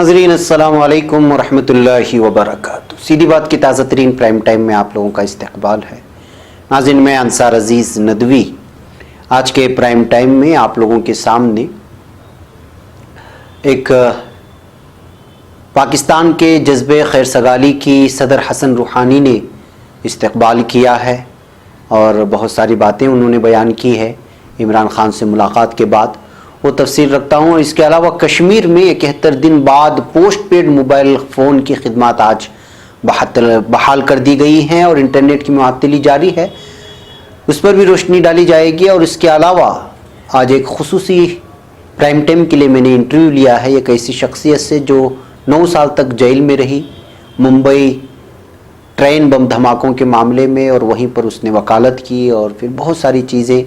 नाज़रीन अस्सलाम वालेकुम वरहमतुल्लाहि वबरकातुहू। सीधी बात की ताज़ा तरीन प्राइम टाइम में आप लोगों का इस्तकबाल है। नाज़रीन, मैं अंसार अजीज़ नदवी आज के प्राइम टाइम में आप लोगों के सामने एक पाकिस्तान के जज्बे खैर सगाली की सदर हसन रूहानी ने इस्तकबाल किया है और बहुत सारी बातें उन्होंने बयान की है इमरान खान से मुलाकात के बाद, वो तफसील रखता हूँ। इसके अलावा कश्मीर में 71 दिन बाद पोस्ट पेड मोबाइल फ़ोन की खिदमत आज बहाल कर दी गई हैं और इंटरनेट की मुअत्तली जारी है, उस पर भी रोशनी डाली जाएगी। और इसके अलावा आज एक खुसूसी प्राइम टाइम के लिए मैंने इंटरव्यू लिया है एक ऐसी शख्सियत से जो 9 साल तक जेल में रही मुंबई ट्रेन बम धमाकों के मामले में, और वहीं पर उसने वकालत की और फिर बहुत सारी चीज़ें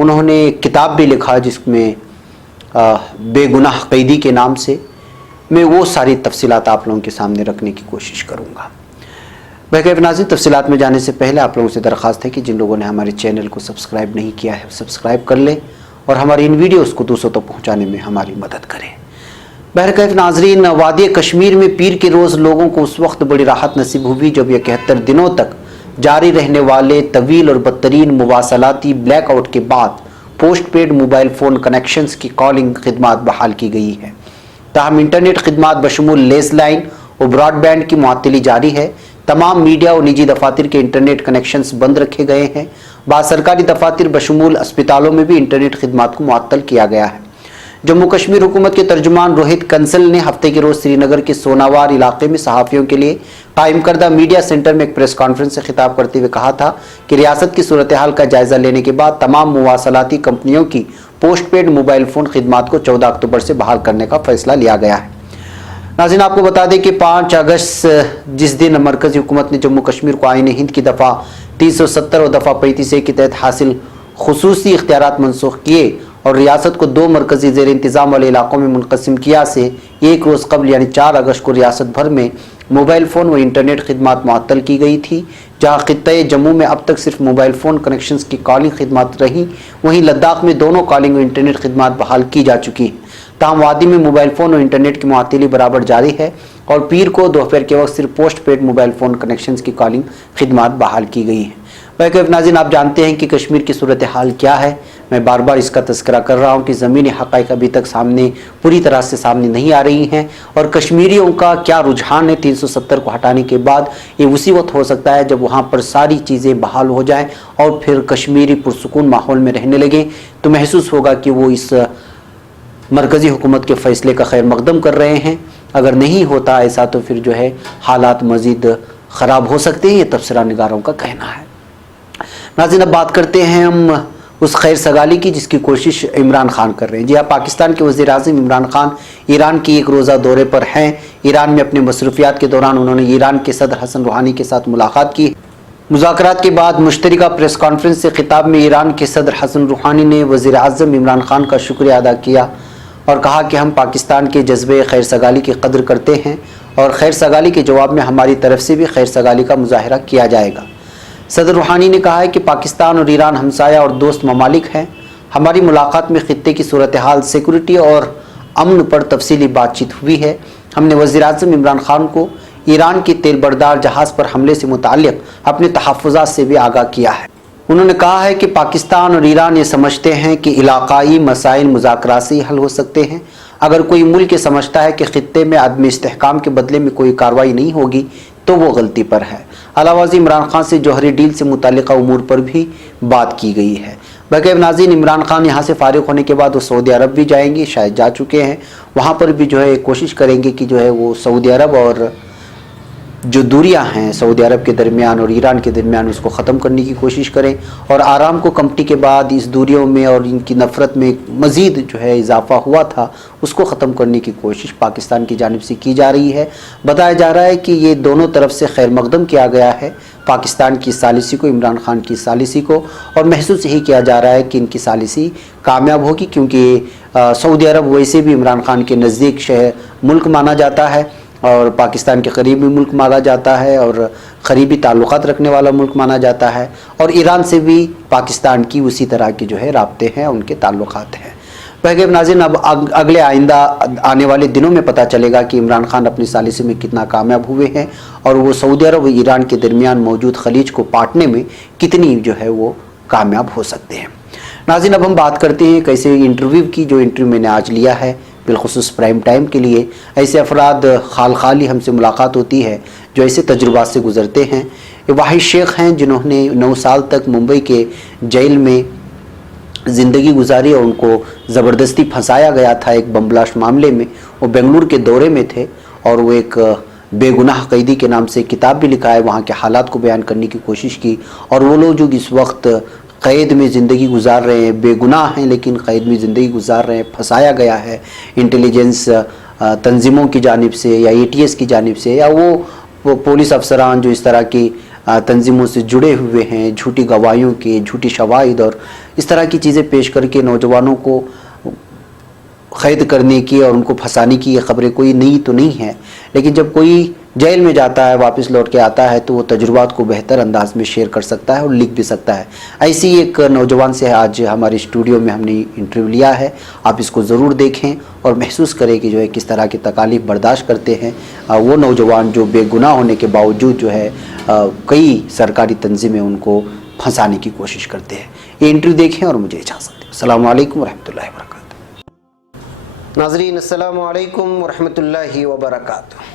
उन्होंने किताब भी लिखा जिसमें बेगुनाह कैदी के नाम से। मैं वो सारी तफसीलात आप लोगों के सामने रखने की कोशिश करूँगा। बहरकैफ नाज़रीन, तफसीलात में जाने से पहले आप लोगों से दरख्वास्त है कि जिन लोगों ने हमारे चैनल को सब्सक्राइब नहीं किया है सब्सक्राइब कर लें और हमारी इन वीडियोज़ को दूसरों तक पहुँचाने में हमारी मदद करें। बहरकैफ नाज़रीन, वादी कश्मीर में पीर के रोज़ लोगों को उस वक्त बड़ी राहत नसीब हुई जब 71 दिनों तक जारी रहने वाले तवील और बदतरीन मुवासलाती ब्लैकआउट के बाद post paid mobile phone connections की कॉलिंग खिदमत बहाल की गई है। ताहम इंटरनेट खिदमत बशमूल लेसलाइन और ब्रॉडबैंड की मुअत्तली जारी है। तमाम मीडिया और निजी दफातर के इंटरनेट कनेक्शंस बंद रखे गए हैं। बाद सरकारी दफातर बशमूल अस्पतालों में भी इंटरनेट खिदमत को मुअत्तल किया गया है। जम्मू कश्मीर हुकूमत के तर्जुमान रोहित कंसल ने हफ्ते के रोज़ श्रीनगर के सोनावार इलाके में सहाफ़ियों के लिए कायम करदा मीडिया सेंटर में एक प्रेस कॉन्फ्रेंस से खिताब करते हुए कहा था कि रियासत की सूरत हाल का जायज़ा लेने के बाद तमाम मुवासलाती कंपनियों की पोस्ट पेड मोबाइल फ़ोन खिदमत को 14 अक्टूबर से बहाल करने का फैसला लिया गया है। नाज़रीन, आपको बता दें कि 5 अगस्त जिस दिन मरकज़ी हुकूमत ने जम्मू कश्मीर को आईन हिंद की दफ़ा 370 और दफ़ा 35A के तहत हासिल खुसूसी इख्तियारात मनसूख किए और रियासत को 2 मरकज़ी ज़ेर इंतज़ाम वाले इलाकों में मुनक़सिम किया से एक रोज़ कबल यानी 4 अगस्त को रियासत भर में मोबाइल फ़ोन व इंटरनेट खिदमत मुअत्तल की गई थी। जहाँ खित्ते जम्मू में अब तक सिर्फ मोबाइल फ़ोन कनेक्शंस की कॉलिंग खिदमत रही, वहीं लद्दाख में दोनों कॉलिंग व इंटरनेट खिदमत बहाल की जा चुकी है। ताहम वादी में मोबाइल फ़ोन और इंटरनेट की मुअत्तली बराबर जारी है और पीर को दोपहर के वक्त सिर्फ post paid mobile phone connections की कॉलिंग खिदमत बहाल की गई है। बहरकैफ नाज़रीन, आप जानते हैं कि कश्मीर की सूरत हाल क्या है। मैं बार बार इसका तज़किरा कर रहा हूँ कि ज़मीनी हक़ाइक़ अभी तक सामने पूरी तरह से सामने नहीं आ रही हैं और कश्मीरियों का क्या रुझान है 370 को हटाने के बाद, ये उसी वक्त हो सकता है जब वहाँ पर सारी चीज़ें बहाल हो जाएं और फिर कश्मीरी पुरसुकून माहौल में रहने लगे तो महसूस होगा कि वो इस मरकज़ी हुकूमत के फ़ैसले का खैर मकदम कर रहे हैं। अगर नहीं होता ऐसा तो फिर जो है हालात मज़ीद ख़राब हो सकते हैं, ये तबसरा निगारों का कहना है। नाज़रीन, अब बात करते हैं हम उस खैर सगाली की जिसकी कोशिश इमरान खान कर रहे हैं। जी हाँ, पाकिस्तान के वज़ीर आज़म इमरान खान ईरान की एक रोज़ा दौरे पर हैं। ईरान में अपने मसरूफियात के दौरान उन्होंने ईरान के सदर हसन रूहानी के साथ मुलाकात की। मुज़ाकरात के बाद मुश्तरका प्रेस कॉन्फ्रेंस से खिताब में ईरान के सदर हसन रूहानी ने वज़ीर आज़म इमरान खान का शुक्रिया अदा किया और कहा कि हम पाकिस्तान के जज्बे खैर सगाली की कदर करते हैं और खैर सगाली के जवाब में हमारी तरफ से भी खैर सगाली का मुजाहरा किया जाएगा। सदर रूहानी ने कहा है कि पाकिस्तान और ईरान हमसाया और दोस्त ममालिक हैं। हमारी मुलाकात में खित्ते की सूरत हाल, सिक्योरिटी और अमन पर तफसीली बातचीत हुई है। हमने वज़ीर आज़म इमरान खान को ईरान की तेल बरदार जहाज़ पर हमले से मुताल्लिक़ अपने तहफ़्फ़ुज़ात से भी आगाह किया है। उन्होंने कहा है कि पाकिस्तान और ईरान ये समझते हैं कि इलाक़ाई मसाइल मुज़ाकरात से ही हल हो सकते हैं। अगर कोई मुल्क ये समझता है कि खित्ते में अदम इस्तेहकाम के बदले में कोई कार्रवाई नहीं होगी तो वो गलती पर है। अलावाज़ी इमरान खान से जौहरी डील से मुताल्लिक़ा उमूर पर भी बात की गई है। बहरकैफ नाज़रीन, इमरान खान यहाँ से फ़ारिग होने के बाद वो सऊदी अरब भी जाएंगे, शायद जा चुके हैं। वहाँ पर भी जो है कोशिश करेंगे कि जो है वो सऊदी अरब और जो दूरियां हैं सऊदी अरब के दरमियान और ईरान के दरमियान उसको ख़त्म करने की कोशिश करें और आराम को कंपनी के बाद इस दूरियों में और इनकी नफ़रत में मज़ीद जो है इजाफ़ा हुआ था उसको ख़त्म करने की कोशिश पाकिस्तान की जानिब से की जा रही है। बताया जा रहा है कि ये दोनों तरफ से खैर मकदम किया गया है, पाकिस्तान की सालिसी को, इमरान खान की सालिसी को, और महसूस यही किया जा रहा है कि इनकी सालिसी कामयाब होगी क्योंकि सऊदी अरब वैसे भी इमरान खान के नज़दीक शहर मुल्क माना जाता है और पाकिस्तान के करीबी मुल्क माना जाता है और करीबी ताल्लुक़ात रखने वाला मुल्क माना जाता है और ईरान से भी पाकिस्तान की उसी तरह की जो है राब्ते हैं, उनके ताल्लुक़ात हैं। बहरहाल नाज़रीन, अब अगले आइंदा आने वाले दिनों में पता चलेगा कि इमरान खान अपनी सालिसी में कितना कामयाब हुए हैं और वो सऊदी अरब व ईरान के दरमियान मौजूद खलीज को पाटने में कितनी जो है वो कामयाब हो सकते हैं। नाज़रीन, अब हम बात करते हैं कैसे इंटरव्यू की, जो इंटरव्यू मैंने आज लिया है बिलखुसूस प्राइम टाइम के लिए। ऐसे अफराद खाली हमसे मुलाकात होती है जो ऐसे तजुर्बात से गुज़रते हैं। ये वाहिद शेख हैं जिन्होंने 9 साल तक मुंबई के जेल में ज़िंदगी गुजारी और उनको ज़बरदस्ती फंसाया गया था एक बम ब्लास्ट मामले में। वो बेंगलुरु के दौरे में थे और वो एक बेगुनाह कैदी के नाम से किताब भी लिखा है, वहाँ के हालात को बयान करने की कोशिश की। और वो लोग जो इस वक्त क़ैद में ज़िंदगी गुजार रहे हैं, बेगुनाह हैं लेकिन क़ैद में ज़िंदगी गुजार रहे हैं, फंसाया गया है इंटेलिजेंस तंजीमों की जानिब से या ATS की जानिब से, या वो पुलिस अफसरान जो इस तरह की तंजीमों से जुड़े हुए हैं, झूठी गवाहियों के, झूठी शवाहिद और इस तरह की चीज़ें पेश करके नौजवानों को क़ैद करने की और उनको फंसाने की ये ख़बरें कोई नई तो नहीं है। लेकिन जब कोई जेल में जाता है, वापस लौट के आता है, तो वो तजुर्बात को बेहतर अंदाज में शेयर कर सकता है और लिख भी सकता है। ऐसी एक नौजवान से आज हमारे स्टूडियो में हमने इंटरव्यू लिया है। आप इसको ज़रूर देखें और महसूस करें कि जो है किस तरह की तकालीफ बर्दाश्त करते हैं वो नौजवान जो बेगुनाह होने के बावजूद जो है कई सरकारी तंजीमें उनको फंसाने की कोशिश करते हैं। ये इंटरव्यू देखें और मुझे इजाज़त दें। अस्सलाम वालेकुम रहमतुल्लाहि व बरकातुहू। नाज़रीन, अस्सलाम वालेकुम रहमतुल्लाहि व बरकातुहू।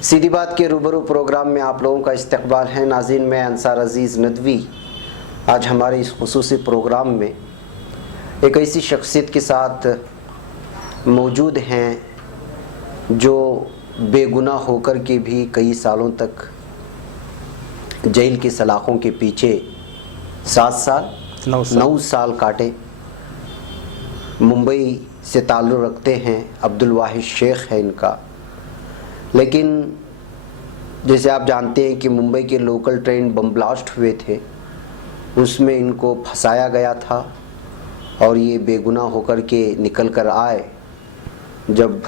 सीधी बात के रूबरू प्रोग्राम में आप लोगों का इस्तकबाल है। नाज़रीन, मैं अंसार अज़ीज़ नदवी आज हमारे इस खुसूसी प्रोग्राम में एक ऐसी शख्सियत के साथ मौजूद हैं जो बेगुनाह होकर के भी कई सालों तक जेल की सलाखों के पीछे 9 साल काटे। मुंबई से ताल्लुक़ रखते हैं, अब्दुल वाहिद शेख है इनका। लेकिन जैसे आप जानते हैं कि मुंबई के लोकल ट्रेन बम ब्लास्ट हुए थे, उसमें इनको फंसाया गया था और ये बेगुनाह होकर के निकल कर आए। जब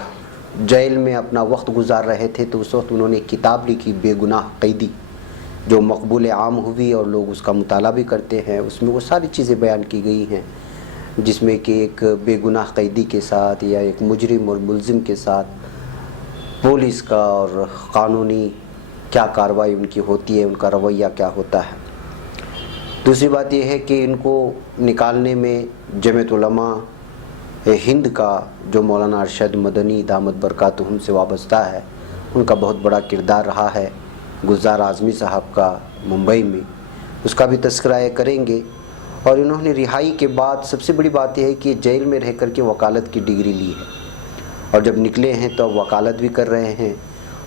जेल में अपना वक्त गुजार रहे थे तो उस वक्त उन्होंने किताब लिखी बेगुनाह कैदी, जो मकबूल आम हुई और लोग उसका मुताला भी करते हैं। उसमें वो सारी चीज़ें बयान की गई हैं जिसमें कि एक बेगुनाह कैदी के साथ या एक मुजरिम और मुलजिम के साथ पुलिस का और क़ानूनी क्या कार्रवाई उनकी होती है, उनका रवैया क्या होता है। दूसरी बात यह है कि इनको निकालने में जमीयत उलमा हिंद का जो मौलाना अरशद मदनी दामद बरकातुहुम से वाबस्ता है, उनका बहुत बड़ा किरदार रहा है। गुलजार आज़मी साहब का मुंबई में, उसका भी तस्करा करेंगे। और इन्होंने रिहाई के बाद सबसे बड़ी बात यह है कि जेल में रह कर के वकालत की डिग्री ली है और जब निकले हैं तो अब वकालत भी कर रहे हैं।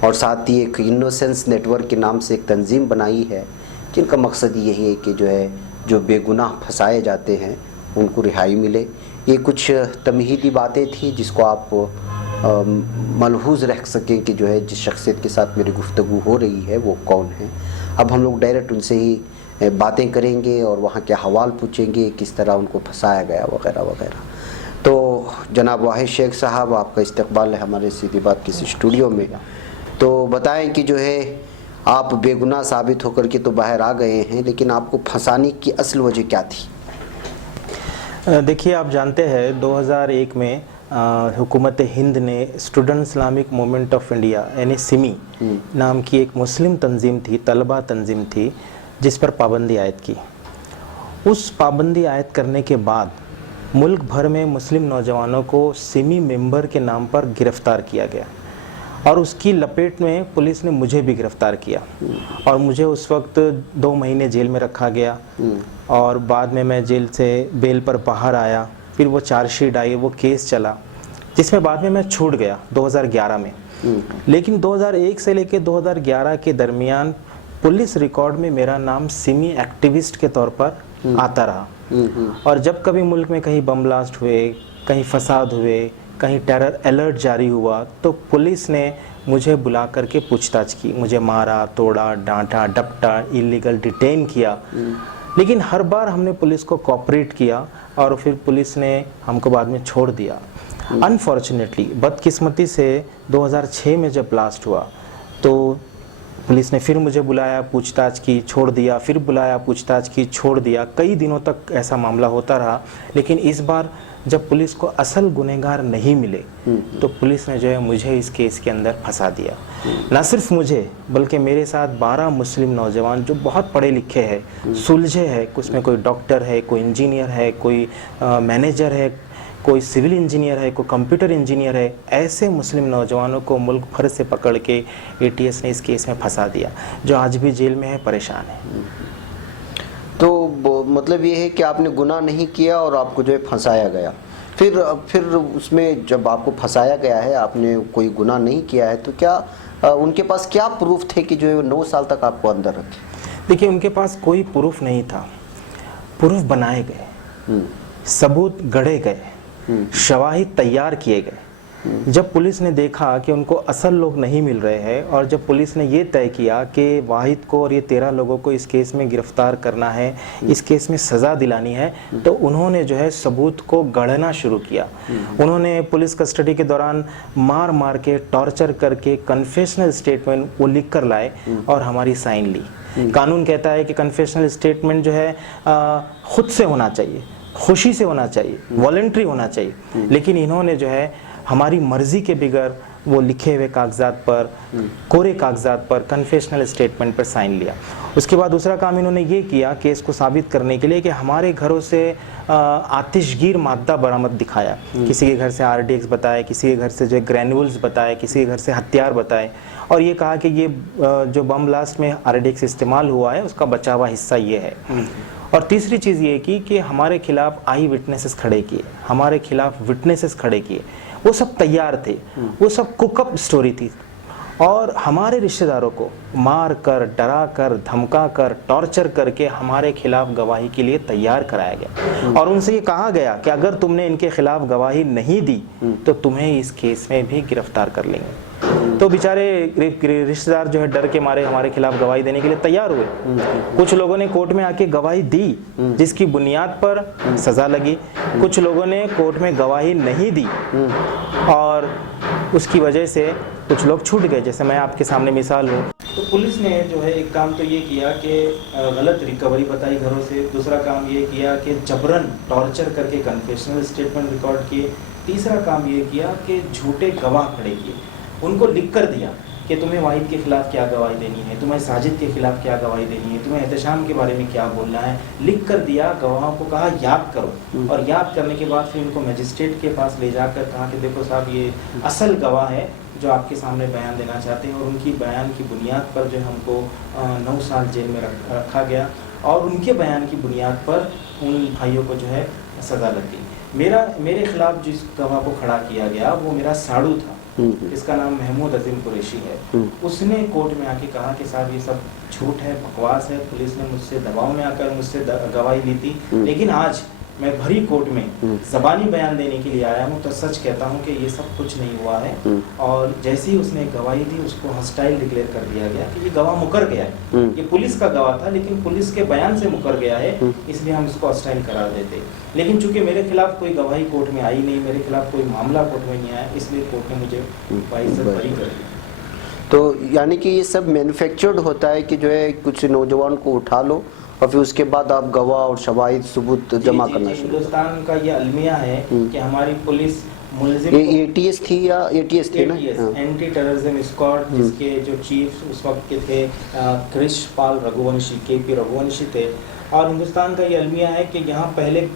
और साथ ही एक इनोसेंस नेटवर्क के नाम से एक तंजीम बनाई है जिनका मकसद यही है कि जो है जो बेगुनाह फंसाए जाते हैं उनको रिहाई मिले। ये कुछ तमहीदी बातें थी जिसको आप मलहूज़ रख सकें कि जो है जिस शख्सियत के साथ मेरी गुफ्तगू हो रही है वो कौन है। अब हम लोग डायरेक्ट उनसे ही बातें करेंगे और वहाँ के हवाल पूछेंगे, किस तरह उनको फंसाया गया वगैरह वगैरह। तो जनाब वाहिद शेख साहब, आपका इस्तकबाल है हमारे सीधी बात के स्टूडियो में। तो बताएं कि जो है आप बेगुनाह साबित होकर के तो बाहर आ गए हैं, लेकिन आपको फंसाने की असल वजह क्या थी? देखिए, आप जानते हैं 2001 में हुकूमत हिंद ने student Islamic movement of India यानी सिमी नाम की एक मुस्लिम तंजीम थी, तलबा तंजीम थी, जिस पर पाबंदी आयद की। उस पाबंदी आयद करने के बाद मुल्क भर में मुस्लिम नौजवानों को सिमी मेंबर के नाम पर गिरफ़्तार किया गया और उसकी लपेट में पुलिस ने मुझे भी गिरफ़्तार किया और मुझे उस वक्त 2 महीने जेल में रखा गया। और बाद में मैं जेल से बेल पर बाहर आया, फिर वो चार्जशीट आई, वो केस चला, जिसमें बाद में मैं छूट गया 2011 में। लेकिन 2001 से लेकर 2011 के दरमियान पुलिस रिकॉर्ड में मेरा नाम सिमी एक्टिविस्ट के तौर पर आता रहा। और जब कभी मुल्क में कहीं बम ब्लास्ट हुए, कहीं फसाद हुए, कहीं टेरर अलर्ट जारी हुआ, तो पुलिस ने मुझे बुला करके पूछताछ की, मुझे मारा, तोड़ा, डांटा, डपटा, इलीगल डिटेन किया। लेकिन हर बार हमने पुलिस को कोऑपरेट किया और फिर पुलिस ने हमको बाद में छोड़ दिया। अनफॉर्चुनेटली, बदकिस्मती से 2006 में जब ब्लास्ट हुआ तो पुलिस ने फिर मुझे बुलाया, पूछताछ की, छोड़ दिया, फिर बुलाया, पूछताछ की, छोड़ दिया। कई दिनों तक ऐसा मामला होता रहा। लेकिन इस बार जब पुलिस को असल गुनहगार नहीं मिले तो पुलिस ने जो है मुझे इस केस के अंदर फंसा दिया। ना सिर्फ मुझे बल्कि मेरे साथ 12 मुस्लिम नौजवान जो बहुत पढ़े लिखे हैं, सुलझे हैं, उसमें कोई डॉक्टर है, कोई इंजीनियर है, कोई मैनेजर है, कोई सिविल इंजीनियर है, कोई कंप्यूटर इंजीनियर है, ऐसे मुस्लिम नौजवानों को मुल्क भर से पकड़ के ATS ने इस केस में फंसा दिया, जो आज भी जेल में है, परेशान है। तो मतलब ये है कि आपने गुनाह नहीं किया और आपको जो है फंसाया गया। फिर उसमें जब आपको फंसाया गया है, आपने कोई गुनाह नहीं किया है, तो क्या उनके पास क्या प्रूफ थे कि जो है 9 साल तक आपको अंदर रखे? देखिए, उनके पास कोई प्रूफ नहीं था, प्रूफ बनाए गए, सबूत गढ़े गए, शवाहिद तैयार किए गए। जब पुलिस ने देखा कि उनको असल लोग नहीं मिल रहे हैं और जब पुलिस ने ये तय किया कि वाहिद को और ये 13 लोगों को इस केस में गिरफ्तार करना है, इस केस में सज़ा दिलानी है, तो उन्होंने जो है सबूत को गढ़ना शुरू किया। उन्होंने पुलिस कस्टडी के दौरान मार मार के, टॉर्चर करके कन्फेशनल स्टेटमेंट वो लिख कर लाए और हमारी साइन ली। कानून कहता है कि कन्फेशनल स्टेटमेंट जो है खुद से होना चाहिए, खुशी से होना चाहिए, वॉलंटरी होना चाहिए, लेकिन इन्होंने जो है हमारी मर्जी के बगैर वो लिखे हुए कागजात पर, कोरे कागजात पर कन्फेशनल स्टेटमेंट पर साइन लिया। उसके बाद दूसरा काम इन्होंने ये किया केस को साबित करने के लिए कि हमारे घरों से आतिशगीर मादा बरामद दिखाया। किसी के घर से RDX बताए, किसी के घर से जो ग्रैन्यूल्स बताए, किसी के घर से हथियार बताए, और ये कहा कि ये जो बम ब्लास्ट में RDX इस्तेमाल हुआ है उसका बचा हुआ हिस्सा ये है। और तीसरी चीज़ ये की कि हमारे खिलाफ आई विटनेसेस खड़े किए, हमारे खिलाफ विटनेसेस खड़े किए, वो सब तैयार थे, वो सब कुकअप स्टोरी थी, और हमारे रिश्तेदारों को मार कर, डरा कर, धमका कर, टॉर्चर करके हमारे खिलाफ गवाही के लिए तैयार कराया गया। और उनसे ये कहा गया कि अगर तुमने इनके खिलाफ गवाही नहीं दी तो तुम्हें इस केस में भी गिरफ्तार कर लेंगे। तो बेचारे रिश्तेदार जो है डर के मारे हमारे खिलाफ गवाही देने के लिए तैयार हुए। कुछ लोगों ने कोर्ट में आके गवाही दी जिसकी बुनियाद पर सज़ा लगी, कुछ लोगों ने कोर्ट में गवाही नहीं दी और उसकी वजह से कुछ लोग छूट गए, जैसे मैं आपके सामने मिसाल हूँ। तो पुलिस ने जो है एक काम तो ये किया कि गलत रिकवरी बताई घरों से, दूसरा काम ये किया कि जबरन टॉर्चर करके कन्फेशनल स्टेटमेंट रिकॉर्ड किए, तीसरा काम ये किया कि झूठे गवाह खड़े किए, उनको लिख कर दिया कि तुम्हें वाहिद के खिलाफ क्या गवाही देनी है, तुम्हें साजिद के खिलाफ क्या गवाही देनी है, तुम्हें एहतशाम के बारे में क्या बोलना है, लिख कर दिया। गवाहों को कहा याद करो, और याद करने के बाद फिर इनको मजिस्ट्रेट के पास ले जाकर कहा कि देखो साहब ये असल गवाह है जो आपके सामने बयान देना चाहते हैं, और उनकी बयान की बुनियाद पर जो हमको 9 साल जेल में रखा गया, और उनके बयान की बुनियाद पर उन भाइयों को जो है सज़ा लग गई। मेरे खिलाफ जिस गवाह को खड़ा किया गया वो मेरा साड़ू था, इसका नाम महमूद अजीम कुरैशी है। उसने कोर्ट में आके कहा कि साहब ये सब झूठ है, बकवास है, पुलिस ने मुझसे दबाव में आकर मुझसे गवाही ली थी, लेकिन आज मैं भरी कोर्ट में ज़बानी बयान देने के लिए आया हूँ, तो सच कहता हूँ कि ये सब कुछ नहीं हुआ है। और जैसे ही उसने गवाही दी उसको हॉस्टाइल डिक्लेयर कर दिया गया कि ये गवाह मुकर गया है, ये पुलिस का गवाह था लेकिन पुलिस के बयान से मुकर गया है, इसलिए हम इसको हॉस्टाइल करार देते। लेकिन चूंकि मेरे खिलाफ कोई गवाही कोर्ट में आई नहीं, मेरे खिलाफ कोई मामला कोर्ट में नहीं आया, इसलिए कोर्ट ने मुझे बाइज्जत बरी कर दिया। तो यानी कि ये सब मैन्युफैक्चर्ड होता है कि जो है कुछ नौजवान को उठा लो और फिर उसके बाद आप गवाह और शवाहिद सबूत जमा करना शुरू। हिंदुस्तान का ये अलमिया है कि हमारी पुलिस मुलजिम, ये ATS थी या ATS थी ना, एंटी टेररिज्म स्क्वाड, जिसके जो चीफ उस वक्त के थे कृष पाल रघुवंशी, KP रघुवंशी थे। और हिंदुस्तान का ये अलमिया है कि यहाँ पहले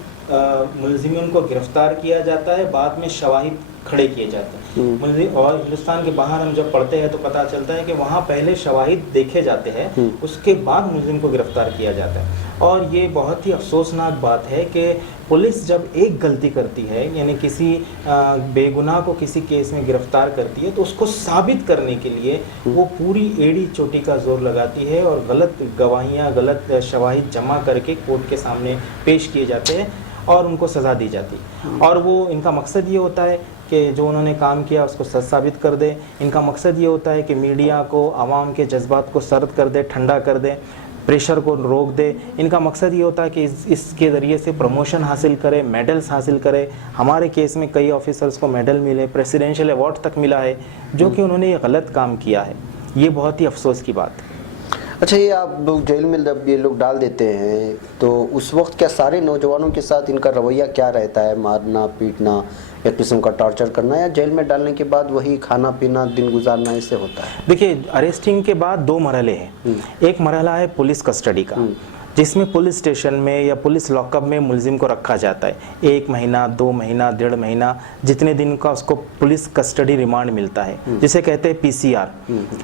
मुलजिमों को गिरफ्तार किया जाता है, बाद में शवाहिद खड़े किए जाते हैं। और हिंदुस्तान के बाहर हम जब पढ़ते हैं तो पता चलता है कि वहाँ पहले शवाहिद देखे जाते हैं, उसके बाद मुलजिम को गिरफ्तार किया जाता है। और ये बहुत ही अफसोसनाक बात है कि पुलिस जब एक गलती करती है, यानी किसी बेगुनाह को किसी केस में गिरफ्तार करती है, तो उसको साबित करने के लिए वो पूरी एड़ी चोटी का जोर लगाती है और गलत गवाहियाँ, गलत शवाहिद जमा करके कोर्ट के सामने पेश किए जाते हैं और उनको सज़ा दी जाती है। और वो इनका मकसद ये होता है कि जो उन्होंने काम किया उसको सच साबित कर दे। इनका मकसद ये होता है कि मीडिया को, आवाम के जज्बात को सर्द कर दे, ठंडा कर दे, प्रेशर को रोक दे। इनका मकसद ये होता है कि इसके ज़रिए से प्रमोशन हासिल करे, मेडल्स हासिल करे। हमारे केस में कई ऑफिसर्स को मेडल मिले, प्रेसिडेंशियल अवार्ड तक मिला है, जो कि उन्होंने ये गलत काम किया है। ये बहुत ही अफसोस की बात है। اچھا یہ آپ لوگ جیل میں جب یہ لوگ ڈال دیتے ہیں تو اس وقت کیا سارے نوجوانوں کے ساتھ ان کا رویہ کیا رہتا ہے؟ مارنا پیٹنا ایک قسم کا ٹارچر کرنا، یا جیل میں ڈالنے کے بعد وہی کھانا پینا دن گزارنا ایسے ہوتا ہے؟ دیکھیے اریسٹنگ کے بعد 2 مرحلے ہیں. ایک مرحلہ ہے پولیس کسٹڈی کا، جس میں پولیس اسٹیشن میں یا پولیس لاک اپ میں ملزم کو رکھا جاتا ہے 1 مہینہ 2 مہینہ 1.5 مہینہ، جتنے دن کا اس کو پولیس کسٹڈی ریمانڈ ملتا ہے، جسے کہتے ہیں PCR.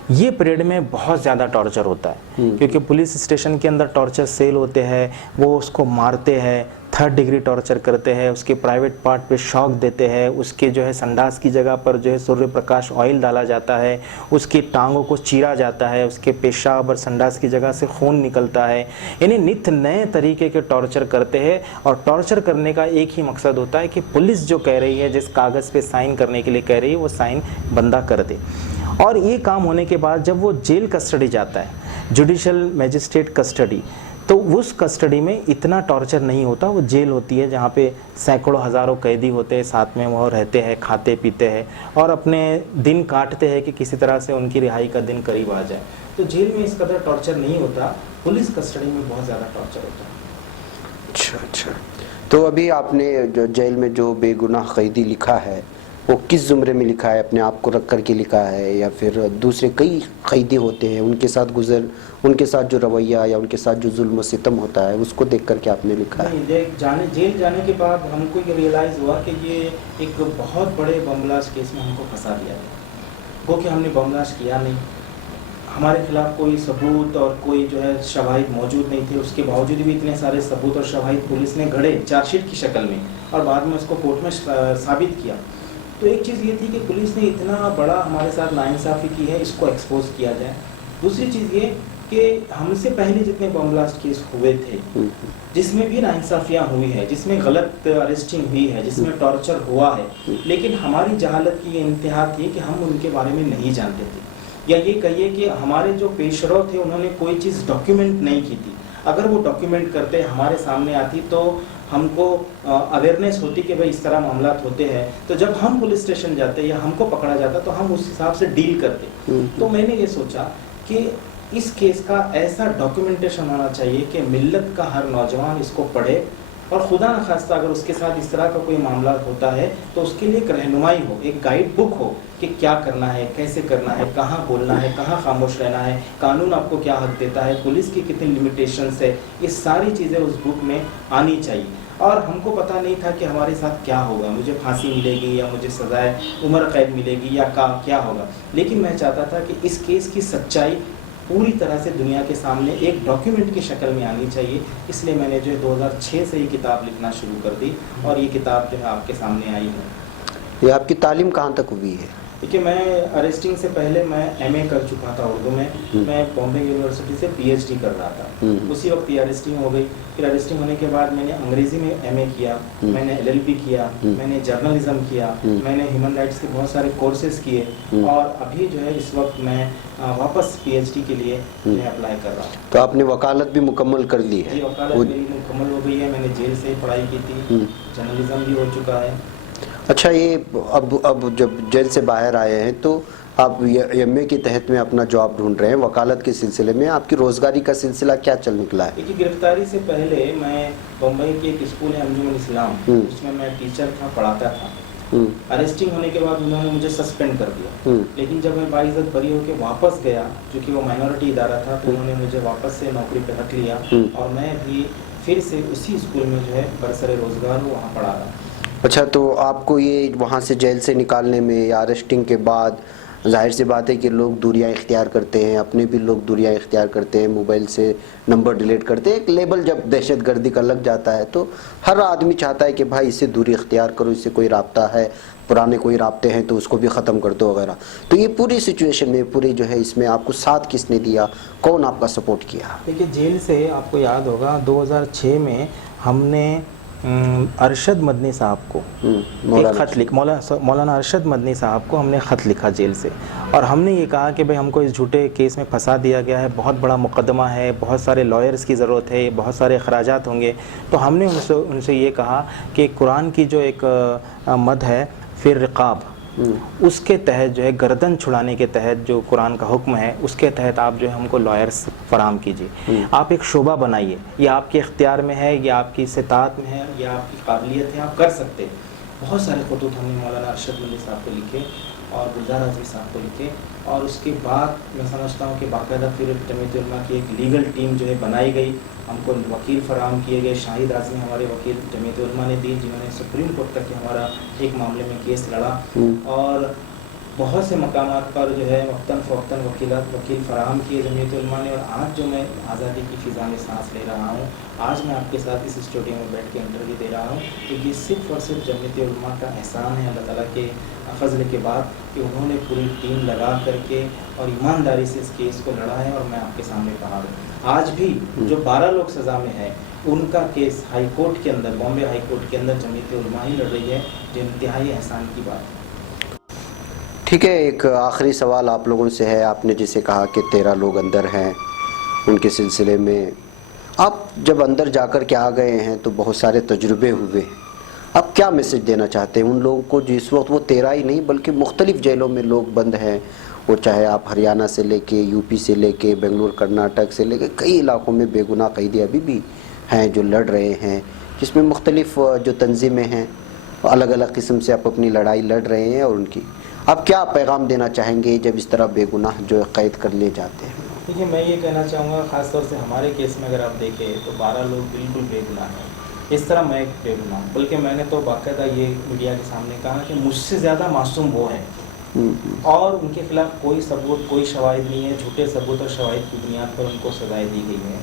یہ پیریڈ میں بہت زیادہ ٹارچر ہوتا ہے، کیونکہ پولیس اسٹیشن کے اندر ٹارچر سیل ہوتے ہیں، وہ اس کو مارتے ہیں، 3rd ڈگری ٹارچر کرتے ہیں، اس کے پرائیویٹ پارٹ پہ شاک دیتے ہیں، اس کے جو ہے سنڈاس کی جگہ پر جو ہے سوریہ پرکاش آئل ڈالا جاتا ہے، اس کی ٹانگوں کو چیرا جاتا ہے، اس کے پیشاب اور سنڈاس کی جگہ سے خون نکلتا ہے. یعنی نت نئے طریقے کے ٹارچر کرتے ہیں، اور ٹارچر کرنے کا ایک ہی مقصد ہوتا ہے کہ پولیس جو کہہ رہی ہے، جس کاغذ پہ سائن کرنے کے لیے کہہ رہی ہے، وہ سائن بندہ کر دے. اور یہ کام ہونے کے بعد جب وہ جیل کسٹڈی جاتا ہے، جوڈیشل میجسٹریٹ کسٹڈی، تو اس کسٹڈی میں اتنا ٹارچر نہیں ہوتا. وہ جیل ہوتی ہے جہاں پہ سینکڑوں ہزاروں قیدی ہوتے ہیں، ساتھ میں وہ رہتے ہیں، کھاتے پیتے ہیں اور اپنے دن کاٹتے ہیں کہ کسی طرح سے ان کی رہائی کا دن قریب آ جائے. تو جیل میں اس قدر ٹارچر نہیں ہوتا، پولیس کسٹڈی میں بہت زیادہ ٹارچر ہوتا ہے. اچھا. تو ابھی آپ نے جو جیل میں جو بے گناہ قیدی لکھا ہے وہ کس زمرے میں لکھا ہے؟ اپنے آپ کو رکھ کر کے لکھا ہے، یا پھر دوسرے کئی قیدی ہوتے ہیں ان کے ساتھ ان کے ساتھ جو رویہ یا ان کے ساتھ جو ظلم و ستم ہوتا ہے اس کو دیکھ کر کے آپ نے لکھا ہے؟ جیل جانے کے بعد ہم کو یہ ریئلائز ہوا کہ یہ ایک بہت بڑے بم بلاسٹ کیس میں ہم کو پھنسا دیا گیا. وہ کہ ہم نے بم بلاسٹ کیا نہیں، ہمارے خلاف کوئی ثبوت اور کوئی جو ہے شواہد موجود نہیں تھے. اس کے باوجود بھی اتنے سارے ثبوت اور شواہد پولیس نے گھڑے چارج شیٹ کی شکل میں، اور بعد میں اس کو کورٹ میں ثابت کیا. تو ایک چیز یہ تھی کہ پولیس نے اتنا بڑا ہمارے ساتھ ناانصافی کی ہے، اس کو ایکسپوز کیا جائے. دوسری چیز یہ کہ ہم سے پہلے جتنے بم بلاسٹ کیس ہوئے تھے، جس میں بھی ناانصافیاں ہوئی ہے، جس میں غلط ارسٹنگ ہوئی ہے، جس میں ٹارچر ہوا ہے، لیکن ہماری جہالت کی یہ انتہا تھی کہ ہم ان کے بارے میں نہیں جانتے تھے، یا یہ کہیے کہ ہمارے جو پیشرو تھے انہوں نے کوئی چیز ڈاکیومنٹ نہیں کی تھی. اگر وہ ڈاکیومنٹ کرتے ہمارے سامنے آتی تو ہم کو اویئرنیس ہوتی کہ بھائی اس طرح معاملات ہوتے ہیں. تو جب ہم پولیس اسٹیشن جاتے یا ہم کو پکڑا جاتا تو ہم اس حساب سے ڈیل کرتے. تو میں نے یہ سوچا کہ اس کیس کا ایسا ڈاکیومنٹیشن ہونا چاہیے کہ ملت کا ہر نوجوان اس کو پڑھے، اور خدا نخواستہ اگر اس کے ساتھ اس طرح کا کوئی معاملہ ہوتا ہے تو اس کے لیے ایک رہنمائی ہو، ایک گائیڈ بک ہو کہ کیا کرنا ہے، کیسے کرنا ہے، کہاں بولنا ہے، کہاں خاموش رہنا ہے، قانون آپ کو کیا حق دیتا ہے، پولیس کی کتنی لمیٹیشنس ہے. یہ ساری چیزیں اس بک میں آنی چاہیے. اور ہم کو پتہ نہیں تھا کہ ہمارے ساتھ کیا ہوگا، مجھے پھانسی ملے گی یا مجھے سزائے عمر قید ملے گی یا کیا ہوگا. لیکن میں چاہتا تھا کہ اس کیس کی سچائی پوری طرح سے دنیا کے سامنے ایک ڈاکیومنٹ کی شکل میں آنی چاہیے. اس لیے میں نے جو ہے 2006 سے یہ کتاب لکھنا شروع کر دی، اور یہ کتاب جو ہے آپ کے سامنے آئی ہے. یہ آپ کی تعلیم کہاں تک ہوئی ہے؟ دیکھیے میں ارسٹنگ سے پہلے میں ایم اے کر چکا تھا اردو میں. میں بامبے یونیورسٹی سے پی ایچ ڈی کر رہا تھا. اسی وقت یہ ارسٹنگ ہو گئی. پھر ارسٹنگ ہونے کے بعد میں نے انگریزی میں ایم اے کیا، میں نے LLB کیا، میں نے جرنلزم کیا، میں نے ہیومن رائٹس کے بہت سارے کورسز کیے، اور ابھی جو ہے اس وقت میں واپس پی ایچ ڈی کے لیے میں اپلائی کر رہا ہوں. تو آپ نے وکالت بھی مکمل کر لی ہے؟ جی وکالت میری مکمل ہو گئی ہے. میں نے جیل سے پڑھائی کی تھی، جرنلزم بھی ہو چکا ہے. اچھا یہ اب جب جیل سے باہر آئے ہیں تو آپ ایم اے کے تحت میں اپنا جاب ڈھونڈ رہے ہیں، وکالت کے سلسلے میں آپ کی روزگاری کا سلسلہ کیا چل نکلا ہے؟ دیکھیے گرفتاری سے پہلے میں بمبئی کے ایک اسکول ہے انجمن اسلام، اس میں میں ٹیچر تھا، پڑھاتا تھا. ارسٹنگ ہونے کے بعد انہوں نے مجھے سسپینڈ کر دیا. لیکن جب میں باعزت بری ہو کے واپس گیا، چونکہ وہ مائنورٹی ادارہ تھا، تو انہوں نے مجھے واپس سے نوکری پہ رکھ لیا، اور میں بھی پھر سے اسی اسکول میں جو ہے برسر روزگار ہوں، وہاں پڑھا رہا. اچھا تو آپ کو یہ وہاں سے جیل سے نکالنے میں یا ارسٹنگ کے بعد ظاہر سی بات ہے کہ لوگ دوریاں اختیار کرتے ہیں، اپنے بھی لوگ دوریاں اختیار کرتے ہیں، موبائل سے نمبر ڈیلیٹ کرتے ہیں. ایک لیبل جب دہشت گردی کا لگ جاتا ہے تو ہر آدمی چاہتا ہے کہ بھائی اس سے دوری اختیار کرو، اس سے کوئی رابطہ ہے، پرانے کوئی رابطے ہیں تو اس کو بھی ختم کر دو وغیرہ. تو یہ پوری سچویشن میں پوری جو ہے اس میں آپ کو ساتھ کس نے دیا، کون آپ کا سپورٹ کیا؟ دیکھیے جیل سے آپ کو یاد ہوگا 2006 میں ہم نے ارشد مدنی صاحب کو ایک خط مولانا ارشد مدنی صاحب کو ہم نے خط لکھا جیل سے، اور ہم نے یہ کہا کہ بھئی ہم کو اس جھوٹے کیس میں پھنسا دیا گیا ہے، بہت بڑا مقدمہ ہے، بہت سارے لائرز کی ضرورت ہے، بہت سارے اخراجات ہوں گے. تو ہم نے ان سے یہ کہا کہ قرآن کی جو ایک مد ہے فی الرقاب، اس کے تحت جو ہے گردن چھڑانے کے تحت جو قرآن کا حکم ہے اس کے تحت آپ جو ہے ہم کو لائرس فراہم کیجیے. آپ ایک شعبہ بنائیے, یہ آپ کے اختیار میں ہے, یہ آپ کی استطاعت میں ہے, یہ آپ کی قابلیت ہے, آپ کر سکتے ہیں. بہت سارے خطوط ہم نے مولانا ارشد ملی صاحب کو لکھے اور گلزار اعظمی صاحب کو لکھے, اور اس کے بعد میں سمجھتا ہوں کہ باقاعدہ پھر جمعیت علماء کی ایک لیگل ٹیم جو ہے بنائی گئی, ہم کو وکیل فراہم کیے گئے. شاہد اعظمی ہمارے وکیل جمعیت علماء نے دی, جنہوں نے سپریم کورٹ تک ہمارا ایک معاملے میں کیس لڑا, اور بہت سے مقامات پر جو ہے وقتاً فوقتاً وکیل فراہم کیے جمعیت علماء نے. اور آج جو میں آزادی کی فضا میں سانس لے رہا ہوں, آج میں آپ کے ساتھ اس اسٹوڈیو میں بیٹھ کے انٹرویو دے رہا ہوں, کہ یہ صرف اور صرف جمعیت علماء کا احسان ہے اللہ تعالیٰ کے فضل کے بعد, کہ انہوں نے پوری ٹیم لگا کر کے اور ایمانداری سے اس کیس کو لڑا ہے. اور میں آپ کے سامنے کہا ہوں, آج بھی جو 12 لوگ سزا میں ہیں ان کا کیس ہائی کورٹ کے اندر, بامبے ہائی کورٹ کے اندر جمعیت علماء ہی لڑ رہی ہے, جو انتہائی احسان کی بات ہے. ٹھیک ہے, ایک آخری سوال آپ لوگوں سے ہے. آپ نے جسے کہا کہ 13 لوگ اندر ہیں, ان کے سلسلے میں آپ جب اندر جا کر کے آ گئے ہیں تو بہت سارے تجربے ہوئے, آپ کیا میسج دینا چاہتے ہیں ان لوگوں کو جو اس وقت, وہ 13 ہی نہیں بلکہ مختلف جیلوں میں لوگ بند ہیں, وہ چاہے آپ ہریانہ سے لے کے یو پی سے لے کے بنگلور کرناٹک سے لے کے کئی علاقوں میں بے گناہ قیدی ابھی بھی ہیں جو لڑ رہے ہیں, جس میں مختلف جو تنظیمیں ہیں الگ الگ قسم سے آپ اپنی لڑائی لڑ رہے ہیں, اور ان کی آپ کیا پیغام دینا چاہیں گے جب اس طرح بے گناہ جو قید کر لیے جاتے ہیں؟ دیکھیے, میں یہ کہنا چاہوں گا, خاص طور سے ہمارے کیس میں اگر آپ دیکھیں تو 12 لوگ بالکل بے گناہ ہیں. اس طرح میں بے گناہ ہوں, بلکہ میں نے تو باقاعدہ یہ میڈیا کے سامنے کہا کہ مجھ سے زیادہ معصوم وہ ہیں, اور ان کے خلاف کوئی ثبوت, کوئی شواہد نہیں ہے. جھوٹے ثبوت اور شواہد کی بنیاد پر ان کو سزائیں دی گئی ہیں,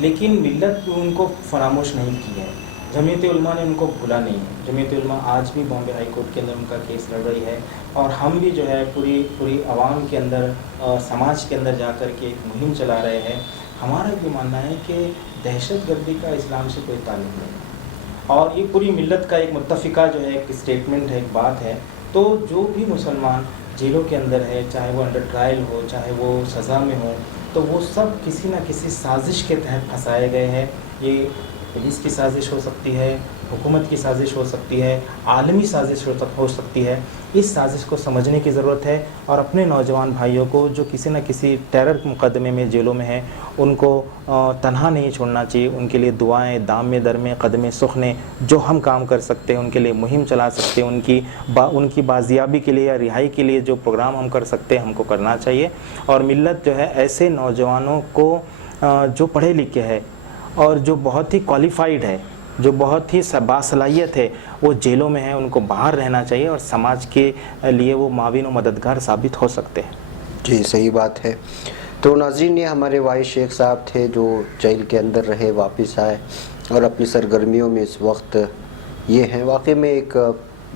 لیکن ملت ان کو فراموش نہیں کی ہے. جمعیت علماء نے ان کو بھولا نہیں ہے. جمعیت علماء آج بھی بامبے ہائی کورٹ کے اندر ان کا کیس لڑ رہی ہے, اور ہم بھی جو ہے پوری عوام کے اندر اور سماج کے اندر جا کر کے ایک مہم چلا رہے ہیں. ہمارا یہ ماننا ہے کہ دہشت گردی کا اسلام سے کوئی تعلق نہیں, اور یہ پوری ملت کا ایک متفقہ جو ہے ایک اسٹیٹمنٹ ہے, ایک بات ہے. تو جو بھی مسلمان جیلوں کے اندر ہے, چاہے وہ انڈر ٹرائل ہو, چاہے وہ سزا میں ہو, تو وہ سب کسی نہ کسی سازش کے تحت پھنسائے گئے ہیں. یہ پولیس کی سازش ہو سکتی ہے, حکومت کی سازش ہو سکتی ہے, عالمی سازش ہو سکتی ہے. اس سازش کو سمجھنے کی ضرورت ہے, اور اپنے نوجوان بھائیوں کو جو کسی نہ کسی ٹیرر مقدمے میں جیلوں میں ہیں ان کو تنہا نہیں چھوڑنا چاہیے. ان کے لیے دعائیں, دامے درمے, قدمے سخنے, جو ہم کام کر سکتے ہیں ان کے لیے مہم چلا سکتے ہیں. ان کی بازیابی کے لیے یا رہائی کے لیے جو پروگرام ہم کر سکتے ہیں ہم کو کرنا چاہیے. اور ملت جو ہے ایسے نوجوانوں کو جو پڑھے لکھے ہے اور جو بہت ہی کوالیفائڈ ہے, جو بہت ہی باصلاحیت ہے, وہ جیلوں میں ہیں, ان کو باہر رہنا چاہیے, اور سماج کے لیے وہ معاون و مددگار ثابت ہو سکتے ہیں. جی صحیح بات ہے. تو ناظرین, یہ ہمارے واحد شیخ صاحب تھے جو جیل کے اندر رہے, واپس آئے اور اپنی سرگرمیوں میں اس وقت یہ ہیں. واقعی میں ایک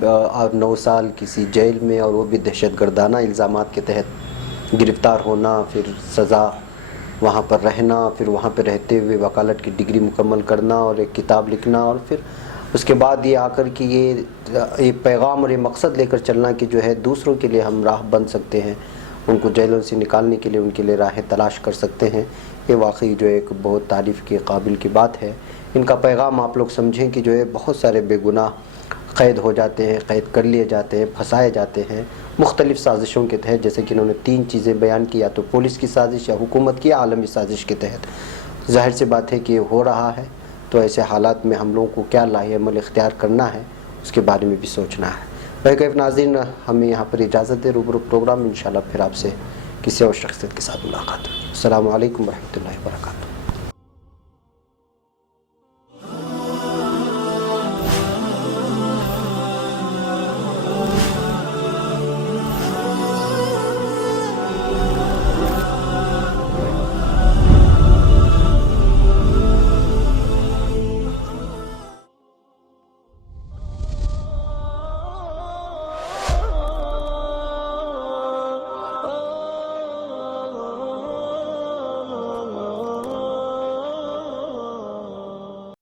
9 سال کسی جیل میں, اور وہ بھی دہشت گردانہ الزامات کے تحت گرفتار ہونا, پھر سزا, وہاں پر رہنا, پھر وہاں پہ رہتے ہوئے وکالت کی ڈگری مکمل کرنا اور ایک کتاب لکھنا, اور پھر اس کے بعد یہ آ کر کہ یہ پیغام اور یہ مقصد لے کر چلنا کہ جو ہے دوسروں کے لیے ہم راہ بن سکتے ہیں, ان کو جیلوں سے نکالنے کے لیے ان کے لیے راہیں تلاش کر سکتے ہیں. یہ واقعی جو ایک بہت تعریف کے قابل کی بات ہے. ان کا پیغام آپ لوگ سمجھیں کہ جو ہے بہت سارے بے گناہ قید ہو جاتے ہیں, قید کر لیے جاتے ہیں, پھنسائے جاتے ہیں مختلف سازشوں کے تحت, جیسے کہ انہوں نے 3 چیزیں بیان کی, یا تو پولیس کی سازش, یا حکومت کی, عالمی سازش کے تحت. ظاہر سی بات ہے کہ یہ ہو رہا ہے, تو ایسے حالات میں ہم لوگوں کو کیا لاہ عمل اختیار کرنا ہے اس کے بارے میں بھی سوچنا ہے. بھائی ناظرین, ہمیں یہاں پر اجازت دے. روبرو پروگرام انشاءاللہ پھر آپ سے کسی اور شخصیت کے ساتھ ملاقات ہوگی. السلام علیکم ورحمۃ اللہ وبرکاتہ.